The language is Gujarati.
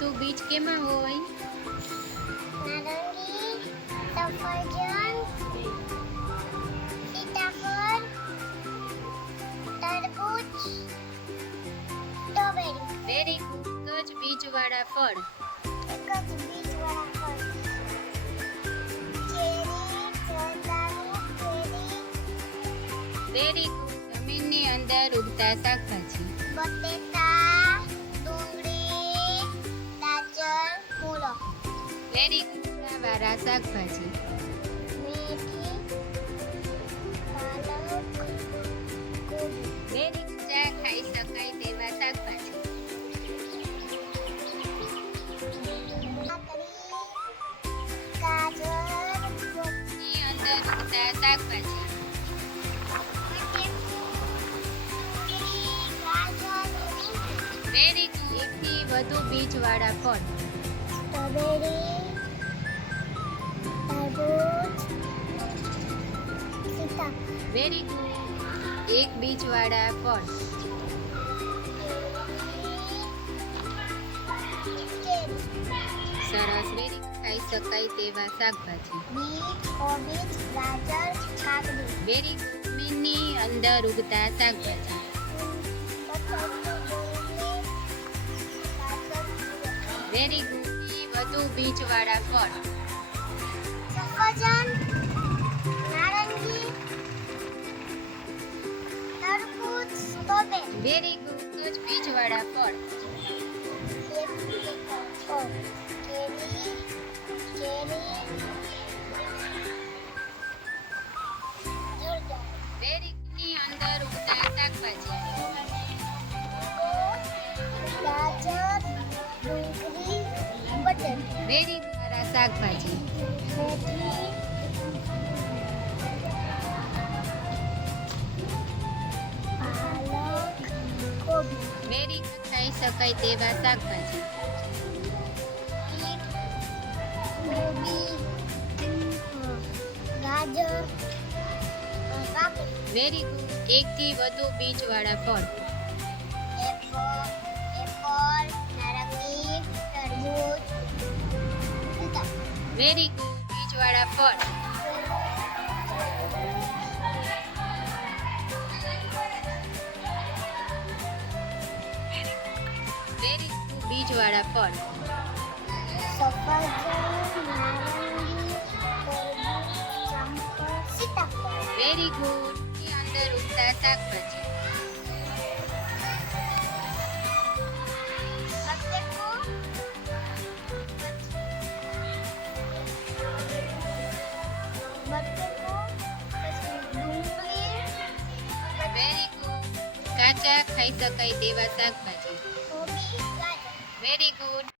બધું બીજ કેમાં હોય? નારંગી, સફરજન, સીતાફળ, તરબૂચ, સ્ટ્રોબેરી. Very good. એક જ બીજવાળા ફળ. એક જ બીજવાળા ફળ. ચેરી, જરદાલુ, કેરી. Very good. જમીનની અંદર ઉગતા શાકભાજી. બટેટા, ડુંગળી, ગાજર, મૂળો. Very good. વાળા શાકભાજી. મેથી, પાલક, કોબી. Very good. ચા ખાઈ શકાય તેવા શાકભાજી. કાકડી, ગાજર, ની અંદર ઉગતા શાકભાજી. Very good. એકથી વધુ બીજવાળા ફળ. સ્ટ્રોબેરી, તરબૂચ, સીતાફળ. Very good. એક બીજવાળા ફળ. કેરી. સરસ. Very good. ખાઈ શકાય તેવા શાકભાજી. બીટ, કોબીજ, ગાજર, કાકડી. Very good. જમીનની અંદર ઉગતા શાકભાજી. Very good. વધુ બીજવાળા ફળ. સફરજન, નારંગી, તરબૂચ, સ્ટ્રોબેરી. Very good. જ બીજવાળા ફળ. કેરી, ચેરી, જરદાલુ. Very good. ની અંદર ઉગતા શાકભાજી. ગાજર, ડુંગળી, બટેટા. Very good. વાળા શાકભાજી. મેથી, પાલક, કોબી. Very good. ખાઈ શકાય તેવા શાકભાજી. બીટ, કોબી, ગાજર, કાકડી. Very good. એકથી વધુ બીજવાળા ફળ. એપલ, નારંગી, તરબૂચ, સીતાફળ. Very good. બીજવાળા ફળ. Very good. બીજવાળા ફળ. સફરજન, નારંગી, તરબૂચ, જામફળ, સીતાફળ. Very good. ની અંદર ઉગતા શાકભાજી. બટેકો, પછી ડુંગળી, વેરી ગુડ. કાચા ખાઈ શકાય તેવા શાકભાજી. કોબી, ગાજર. Very good.